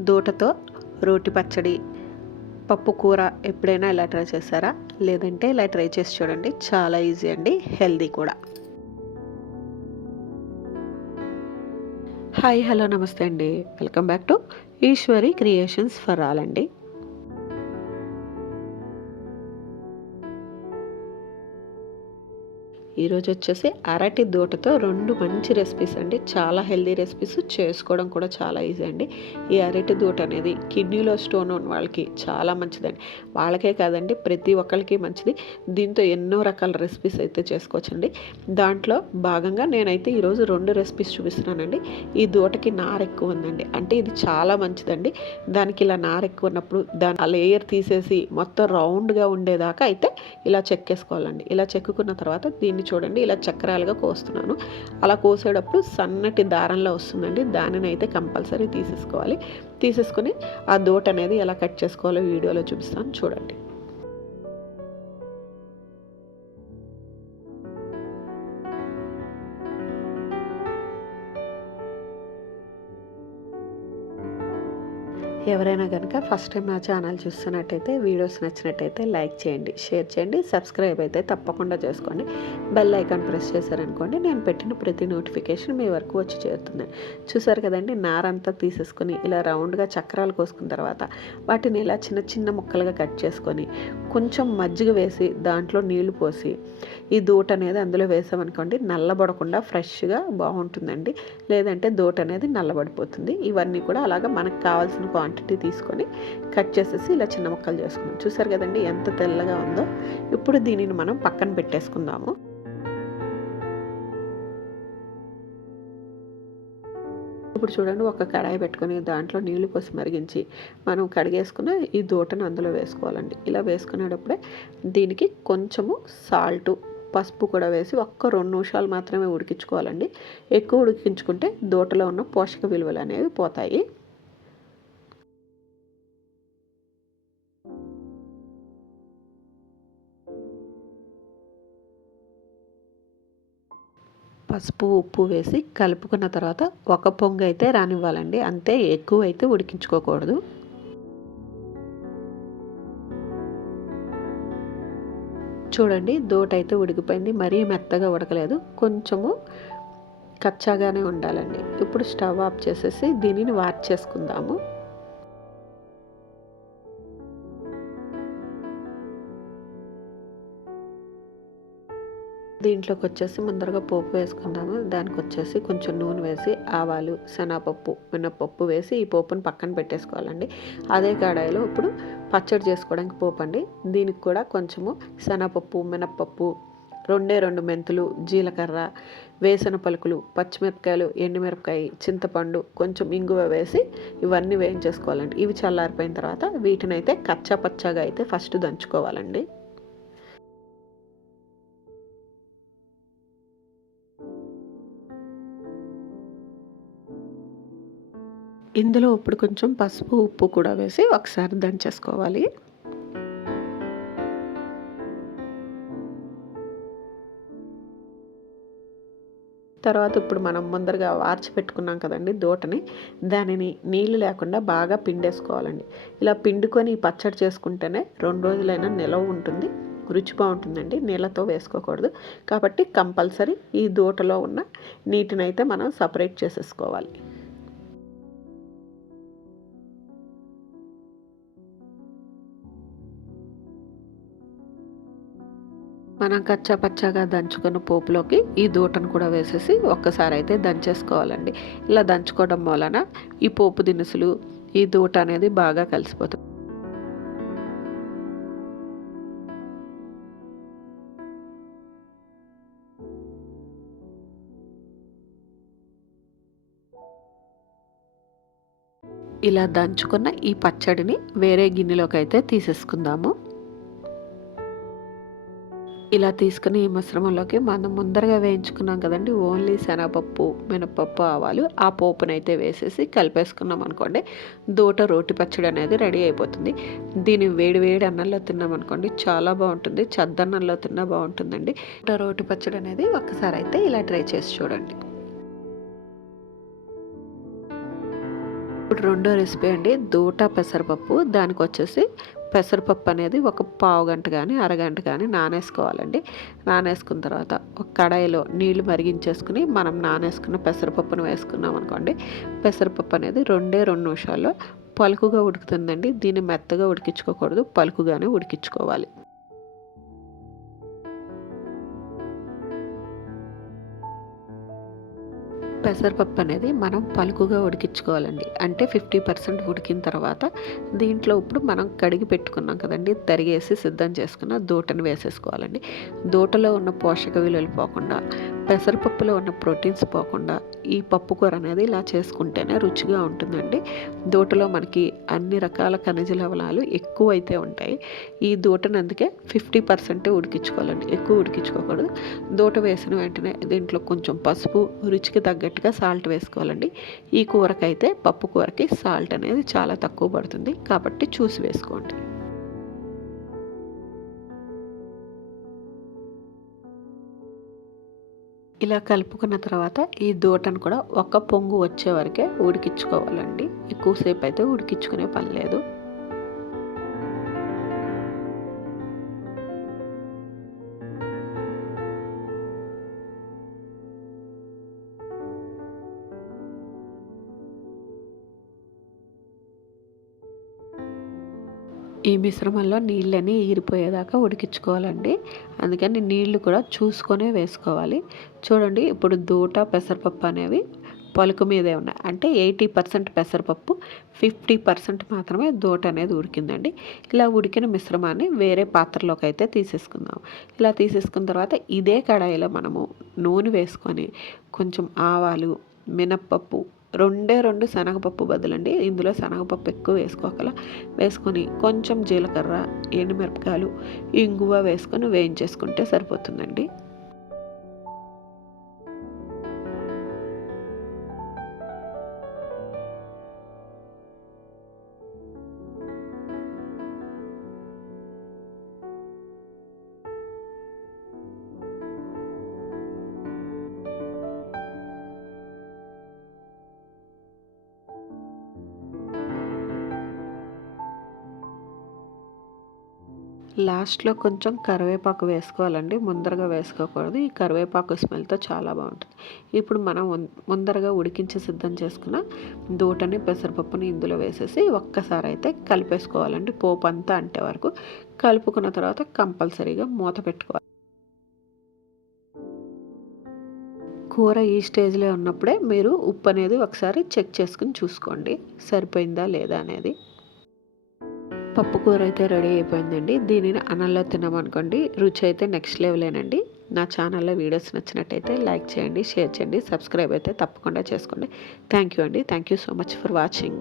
దూటతో రోటి పచ్చడి పప్పు కూర ఎప్పుడైనా ఇలా ట్రై చేస్తారా? లేదంటే ఇలా ట్రై చేసి చూడండి. చాలా ఈజీ అండి. హెల్దీ కూడా. హాయ్ హలో నమస్తే అండి. Welcome back to Eshwari Creations for all అండి. ఈరోజు వచ్చేసి అరటి దూటతో రెండు మంచి రెసిపీస్ అండి. చాలా హెల్దీ రెసిపీస్ చేసుకోవడం కూడా చాలా ఈజీ అండి. ఈ అరటి దూట అనేది కిడ్నీలో స్టోన్ ఉన్న వాళ్ళకి చాలా మంచిదండి. వాళ్ళకే కాదండి ప్రతి ఒక్కరికి మంచిది. దీంతో ఎన్నో రకాల రెసిపీస్ అయితే చేసుకోవచ్చండి. దాంట్లో భాగంగా నేనైతే ఈరోజు రెండు రెసిపీస్ చూపిస్తున్నానండి. ఈ దూటకి నార ఎక్కువ ఉందండి. అంటే ఇది చాలా మంచిదండి. దానికి ఇలా నార ఎక్కువ ఉన్నప్పుడు దాని ఆ లేయర్ తీసేసి మొత్తం రౌండ్గా ఉండేదాకా అయితే ఇలా చెక్కేసుకోవాలండి ఇలా చెక్కుకున్న తర్వాత దీన్ని చూడండి ఇలా చక్రాలుగా కోస్తున్నాను. అలా కోసేటప్పుడు సన్నటి దారంలో వస్తుందండి. దానిని అయితే కంపల్సరీ తీసేసుకోవాలి. తీసేసుకొని ఆ దోట అనేది ఎలా కట్ చేసుకోవాలో వీడియోలో చూపిస్తాను. చూడండి. ఎవరైనా కనుక ఫస్ట్ టైం నా ఛానల్ చూస్తున్నట్టయితే వీడియోస్ నచ్చినట్టయితే లైక్ చేయండి షేర్ చేయండి సబ్స్క్రైబ్ అయితే తప్పకుండా చేసుకోండి. బెల్ ఐకాన్ ప్రెస్ చేశారనుకోండి నేను పెట్టిన ప్రతి నోటిఫికేషన్ మీ వరకు వచ్చి చేరుతుంది. చూసారు కదండి నారంతా తీసేసుకొని ఇలా రౌండ్గా చక్రాలు కోసుకున్న తర్వాత వాటిని ఇలా చిన్న చిన్న ముక్కలుగా కట్ చేసుకొని కొంచెం మజ్జిగ వేసి దాంట్లో నీళ్ళు పోసి ఈ దూట అనేది అందులో వేసామనుకోండి నల్లబడకుండా ఫ్రెష్గా బాగుంటుందండి. లేదంటే దూట అనేది నల్లబడిపోతుంది. ఇవన్నీ కూడా అలాగా మనకు కావాల్సిన క్వాంటిటీ తీసుకొని కట్ చేసేసి ఇలా చిన్న ముక్కలు చేసుకున్నాం చూసారు కదండి ఎంత తెల్లగా ఉందో? ఇప్పుడు దీనిని మనం పక్కన పెట్టేసుకుందాము. ఇప్పుడు చూడండి ఒక కడాయి పెట్టుకొని దాంట్లో నీళ్ళు పోసి మరిగించి మనం కడిగేసుకున్న ఈ దూటను అందులో వేసుకోవాలండి. ఇలా వేసుకునేటప్పుడే దీనికి కొంచెము సాల్టు పసుపు కూడా వేసి ఒక్క రెండు నిమిషాలు మాత్రమే ఉడికించుకోవాలండి. ఎక్కువ ఉడికించుకుంటే దోటలో ఉన్న పోషక విలువలు అనేవి పోతాయి. పసుపు ఉప్పు వేసి కలుపుకున్న తర్వాత ఒక పొంగు అయితే రానివ్వాలండి. అంతే ఎక్కువ అయితే ఉడికించుకోకూడదు. చూడండి దోట అయితే ఉడికిపోయింది. మరీ మెత్తగా ఉడకలేదు. కొంచెము కచ్చాగానే ఉండాలండి. ఇప్పుడు స్టవ్ ఆఫ్ చేసేసి దీనిని వాచ్ చేసుకుందాము. దీంట్లోకి వచ్చేసి ముందరగా పోపు వేసుకుందాము. దానికి వచ్చేసి కొంచెం నూనె వేసి ఆవాలు శనగపప్పు మినపప్పు వేసి ఈ పోపును పక్కన పెట్టేసుకోవాలండి. అదే కడాయిలో ఇప్పుడు పచ్చడి చేసుకోవడానికి పోపు అండి దీనికి కూడా కొంచెము శనగపప్పు మినపప్పు రెండే రెండు మెంతులు జీలకర్ర వేసిన పలుకులు పచ్చిమిరపకాయలు ఎండుమిరపకాయ చింతపండు కొంచెం ఇంగువ వేసి ఇవన్నీ వేయించేసుకోవాలండి. ఇవి చల్లారిపోయిన తర్వాత వీటిని అయితే కచ్చా పచ్చాగా అయితే ఫస్ట్ దంచుకోవాలండి. ఇందులో ఇప్పుడు కొంచెం పసుపు ఉప్పు కూడా వేసి ఒకసారి దంచేసుకోవాలి. తర్వాత ఇప్పుడు మనం ముందరగా వార్చి పెట్టుకున్నాం కదండి దోటని దానిని నీళ్ళు లేకుండా బాగా పిండేసుకోవాలండి. ఇలా పిండుకొని పచ్చడి చేసుకుంటేనే రెండు రోజులైనా నిలవ ఉంటుంది రుచి బాగుంటుందండి. నీళ్ళతో వేసుకోకూడదు. కాబట్టి కంపల్సరీ ఈ దూటలో ఉన్న నీటిని అయితే మనం సపరేట్ చేసేసుకోవాలి. మనం కచ్చా పచ్చాగా దంచుకున్న పోపులోకి ఈ దూటను కూడా వేసేసి ఒక్కసారి అయితే దంచేసుకోవాలండి. ఇలా దంచుకోవడం వలన ఈ పోపు దినుసులు ఈ దూట అనేది బాగా కలిసిపోతుంది. ఇలా దంచుకున్న ఈ పచ్చడిని వేరే గిన్నెలోకి అయితే తీసేసుకుందాము. ఇలా తీసుకుని ఈ మిశ్రమంలోకి మనం ముందరగా వేయించుకున్నాం కదండి. ఓన్లీ శనగపప్పు మినపప్పు ఆవాలు ఆ పోపునైతే వేసేసి కలిపేసుకున్నాం అనుకోండి. దూట రోటి పచ్చడి అనేది రెడీ అయిపోతుంది. దీన్ని వేడి వేడి అన్నంలో తిన్నాం అనుకోండి చాలా బాగుంటుంది. చద్దన్నంలో తిన్నా బాగుంటుందండి. రోటి పచ్చడి అనేది ఒక్కసారి అయితే ఇలా ట్రై చేసి చూడండి. ఇప్పుడు రెండో రెసిపీ అండి దూట పెసరపప్పు. దానికి వచ్చేసి పెసరపప్పు అనేది ఒక పావు గంట కానీ అరగంట కానీ నానేసుకోవాలండి. నానేసుకున్న తర్వాత ఒక కడాయిలో నీళ్ళు మరిగించేసుకుని మనం నానేసుకున్న పెసరపప్పును వేసుకున్నాం అనుకోండి. పెసరపప్పు అనేది రెండే రెండు నిమిషాల్లో పలుకుగా ఉడుకుతుందండి. దీన్ని మెత్తగా ఉడికించుకోకూడదు. పలుకుగానే ఉడికించుకోవాలి. పెసరపప్పు అనేది మనం పలుకుగా ఉడికించుకోవాలండి. అంటే ఫిఫ్టీ పర్సెంట్ ఉడికిన తర్వాత దీంట్లో ఇప్పుడు మనం కడిగి పెట్టుకున్నాం కదండి తరిగేసి సిద్ధం చేసుకున్న దూటను వేసేసుకోవాలండి. దూటలో ఉన్న పోషక విలువలు పోకుండా పెసరపప్పులో ఉన్న ప్రోటీన్స్ పోకుండా ఈ పప్పు కూర అనేది ఇలా చేసుకుంటేనే రుచిగా ఉంటుందండి. దూటలో మనకి అన్ని రకాల ఖనిజ లవణాలు ఎక్కువ అయితే ఉంటాయి. ఈ దూటను అందుకే ఫిఫ్టీ పర్సెంటే ఉడికించుకోవాలండి. ఎక్కువ ఉడికించుకోకూడదు. దూట వేసిన వెంటనే దీంట్లో కొంచెం పసుపు రుచికి తగ్గట్టుగా సాల్ట్ వేసుకోవాలండి. ఈ కూరకైతే పప్పు కూరకి సాల్ట్ అనేది చాలా తక్కువ పడుతుంది. కాబట్టి చూసి వేసుకోండి. ఇలా కలుపుకున్న తర్వాత ఈ దూటను కూడా ఒక పొంగు వచ్చే వరకే ఉడికించుకోవాలండి. ఎక్కువసేపు అయితే ఉడికించుకునే పని లేదు. ఈ మిశ్రమంలో నీళ్ళని ఈరిపోయేదాకా ఉడికించుకోవాలండి. అందుకని నీళ్ళు కూడా చూసుకొనే వేసుకోవాలి. చూడండి ఇప్పుడు దూట పెసరపప్పు అనేవి పలుకు మీదే ఉన్నాయి. అంటే ఎయిటీ పర్సెంట్ పెసరపప్పు ఫిఫ్టీ పర్సెంట్ మాత్రమే దోట అనేది ఉడికిందండి. ఇలా ఉడికిన మిశ్రమాన్ని వేరే పాత్రలోకి అయితే తీసేసుకుందాం. ఇలా తీసేసుకున్న తర్వాత ఇదే కడాయిలో మనము నూనె వేసుకొని కొంచెం ఆవాలు మినప్పప్పు రెండే రెండు శనగపప్పు బదులండి. ఇందులో శనగపప్పు ఎక్కువ వేసుకోగల వేసుకొని కొంచెం జీలకర్ర ఎండుమిరపకాయలు ఇంగువ వేసుకొని వేయించేసుకుంటే సరిపోతుందండి. లాస్ట్లో కొంచెం కరివేపాకు వేసుకోవాలండి. ముందరగా వేసుకోకూడదు. ఈ కరివేపాకు స్మెల్తో చాలా బాగుంటుంది. ఇప్పుడు మనం ముందరగా ఉడికించి సిద్ధం చేసుకున్న దూటని పెసరపప్పుని ఇందులో వేసేసి ఒక్కసారి అయితే కలిపేసుకోవాలండి. పోపు అంతా అంటే వరకు. కలుపుకున్న తర్వాత కంపల్సరీగా మూత పెట్టుకోవాలి. కూర ఈ స్టేజ్లో ఉన్నప్పుడే మీరు ఉప్పు అనేది ఒకసారి చెక్ చేసుకుని చూసుకోండి. సరిపోయిందా లేదా అనేది. పప్పు కూర అయితే రెడీ అయిపోయిందండి. దీనిని అన్నంలో తిన్నామనుకోండి రుచి అయితే నెక్స్ట్ లెవెలేనండి నా ఛానల్లో వీడియోస్ నచ్చినట్టయితే లైక్ చేయండి షేర్ చేయండి సబ్స్క్రైబ్ అయితే తప్పకుండా చేసుకోండి. థ్యాంక్ యూ అండి. Thank you so much for watching